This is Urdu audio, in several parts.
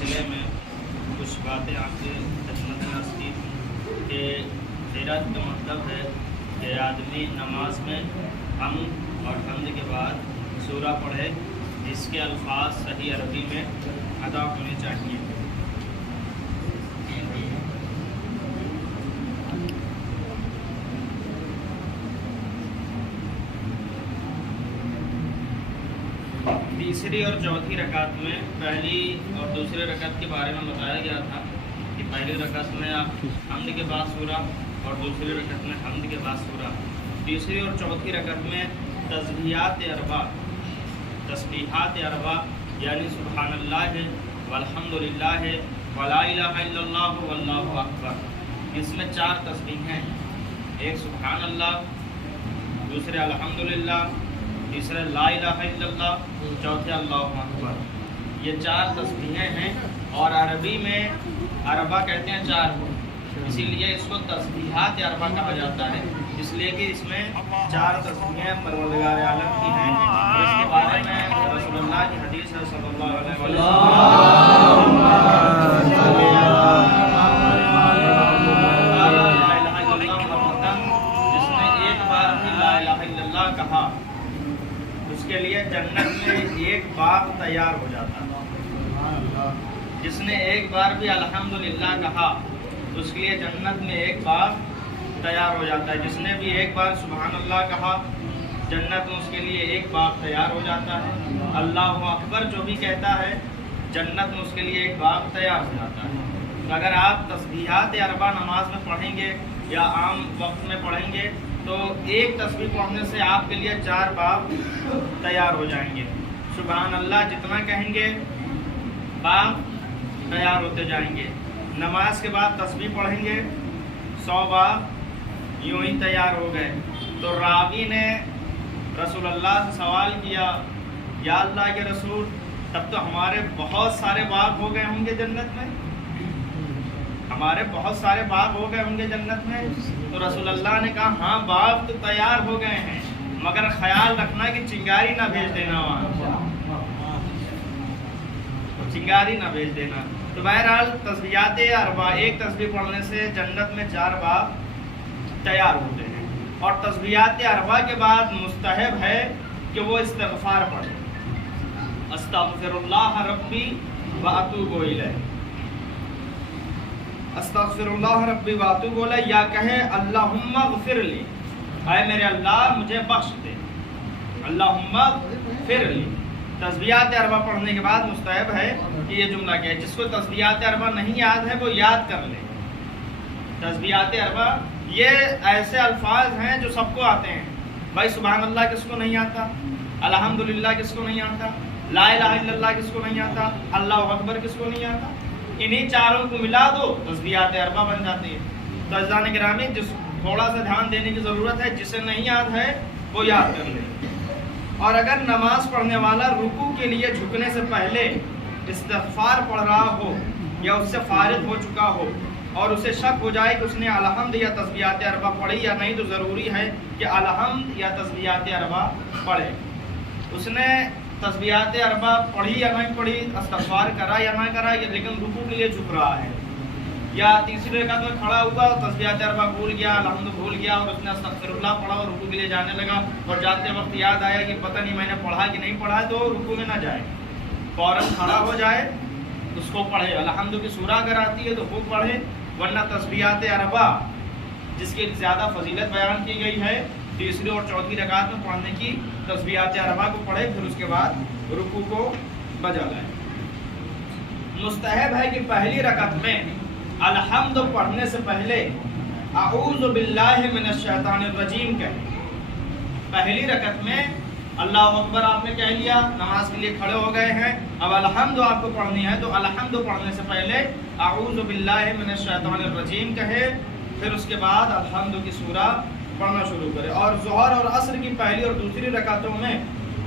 سلسلے میں کچھ باتیں آپ کے خدمت میں عرض کی کہ قرات کا مطلب ہے کہ آدمی نماز میں حمد اور حمد کے بعد سورہ پڑھے جس کے الفاظ صحیح عربی میں ادا ہونے چاہیے۔ تیسری اور چوتھی رکعت میں پہلی اور دوسرے رکعت کے بارے میں بتایا گیا تھا کہ پہلی رکعت میں آپ حمد کے بعد سورہ اور دوسری رکعت میں حمد کے بعد سورہ۔ تیسری اور چوتھی رکعت میں تسبیحات اربع یعنی سبحان اللہ والحمد للہ ولا الہ الا اللہ واللہ اکبر، اس میں 4 تسبیح ہیں، ایک سبحان اللہ، دوسرے الحمدللہ، تیسرے لا الہ الا اللہ، چوتھے اللہ اکبر۔ یہ 4 تسبیحیں ہیں اور عربی میں اربع کہتے ہیں 4 کو، اسی لیے اس کو تسبیحات اربع کہا جاتا ہے، اس لیے کہ اس میں 4 تسبیحیں پروردگار عالم کی ہیں۔ اس کے بارے میں رسول اللہ کی حدیث ہے صلی اللہ علیہ وسلم، جس نے ایک بار بھی لا الہ الا اللہ کہا اس کے لیے جنت میں ایک باغ تیار ہو جاتا ہے۔ جس نے ایک بار بھی الحمدللہ کہا اس کے لیے جنت میں ایک باغ تیار ہو جاتا ہے۔ جس نے بھی ایک بار سبحان اللہ کہا جنت میں اس کے لیے ایک باغ تیار ہو جاتا ہے۔ اللہ اکبر جو بھی کہتا ہے جنت میں اس کے لیے ایک باغ تیار ہو جاتا ہے۔ تو اگر آپ تسبیحات اربع نماز میں پڑھیں گے یا عام وقت میں پڑھیں گے تو ایک تسبیح پڑھنے سے آپ کے لیے 4 باغ تیار ہو جائیں گے۔ سبحان اللہ جتنا کہیں گے باغ تیار ہوتے جائیں گے۔ نماز کے بعد تسبیح پڑھیں گے 100 باغ یوں ہی تیار ہو گئے۔ تو راوی نے رسول اللہ سے سوال کیا، یا اللہ کے رسول تب تو ہمارے بہت سارے باغ ہو گئے ہوں گے جنت میں، ہمارے بہت سارے باغ ہو گئے ہوں گے جنت میں؟ تو رسول اللہ نے کہا ہاں باغ تو تیار ہو گئے ہیں، مگر خیال رکھنا کہ چنگاری نہ بھیج دینا وہاں، چنگاری نہ بھیج دینا۔ تو بہرحال تسبیحات اربع ایک تسبیح پڑھنے سے جنت میں 4 باغ تیار ہوتے ہیں۔ اور تسبیحات اربع کے بعد مستحب ہے کہ وہ استغفار پڑھے، استغفر اللہ ربی واتوب الیہ، استغفر اللہ ربی واتوب الیہ، یا کہے اللہم اغفر لی، اے میرے اللہ مجھے بخش دے، اللہم اغفر لی۔ تسبیحات اربع پڑھنے کے بعد مستحب ہے کہ یہ جملہ کہے۔ جس کو تسبیحات اربع نہیں یاد ہے وہ یاد کر لے۔ تسبیحات اربع یہ ایسے الفاظ ہیں جو سب کو آتے ہیں۔ بھائی سبحان اللہ کس کو نہیں آتا، الحمدللہ کس کو نہیں آتا، لا الہ الا اللہ کس کو نہیں آتا، اللہ اکبر کس کو نہیں آتا؟ انہی 4 کو ملا دو تسبیحات اربع بن جاتی ہے۔ تو عزیزان گرامی تھوڑا سا دھیان دینے کی ضرورت ہے، جسے نہیں یاد ہے وہ یاد کر لے۔ اور اگر نماز پڑھنے والا رکوع کے لیے جھکنے سے پہلے استغفار پڑھ رہا ہو یا اس سے فارغ ہو چکا ہو اور اسے شک ہو جائے کہ اس نے الحمد یا تسبیحات اربع پڑھی یا نہیں، تو ضروری ہے کہ الحمد یا تسبیحات اربع پڑھے۔ اس نے تسبیحات اربع پڑھی یا نہیں پڑھی، استغفار کرا یا نہ کرا، لیکن رکوع کے لیے جھک رہا ہے، یا تیسری رکعت میں کھڑا ہوا اور تسبیحات اربع بھول گیا، الحمد بھول گیا اور اس نے استغفر اللہ پڑھا اور رکوع کے لیے جانے لگا اور جاتے وقت یاد آیا کہ پتہ نہیں میں نے پڑھا کہ نہیں پڑھا، تو رکوع میں نہ جائے، فوراً کھڑا ہو جائے، اس کو پڑھے۔ الحمد کی سورہ اگر آتی ہے تو وہ پڑھے، ورنہ تسبیحات اربع جس کی زیادہ فضیلت بیان کی گئی ہے تیسری اور چوتھی رکعت میں پڑھنے کی، تسبیحات اربع کو پڑھے، پھر اس کے بعد رکوع کو بجا لائے۔ مستحب ہے کہ پہلی رکعت میں الحمد پڑھنے سے پہلے اعوذ باللہ من الشیطان الرجیم کہیں۔ پہلی رکعت میں اللہ اکبر آپ نے کہہ لیا، نماز کے لیے کھڑے ہو گئے ہیں، اب الحمد آپ کو پڑھنی ہے، تو الحمد پڑھنے سے پہلے اعوذ باللہ من الشیطان الرجیم کہے، پھر اس کے بعد الحمد کی سورہ پڑھنا شروع کرے۔ اور ظہر اور عصر کی پہلی اور دوسری رکعتوں میں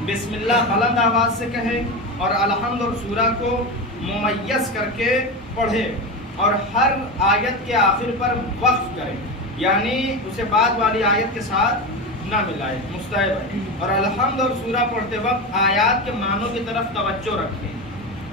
بسم اللہ بلند آواز سے کہے اور الحمد اور سورہ کو ممیز کر کے پڑھے، اور ہر آیت کے آخر پر وقف کرے، یعنی اسے بعد والی آیت کے ساتھ نہ ملائے، مستحب ہے۔ اور الحمد اور سورہ پڑھتے وقت آیات کے معنوں کی طرف توجہ رکھیں،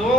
2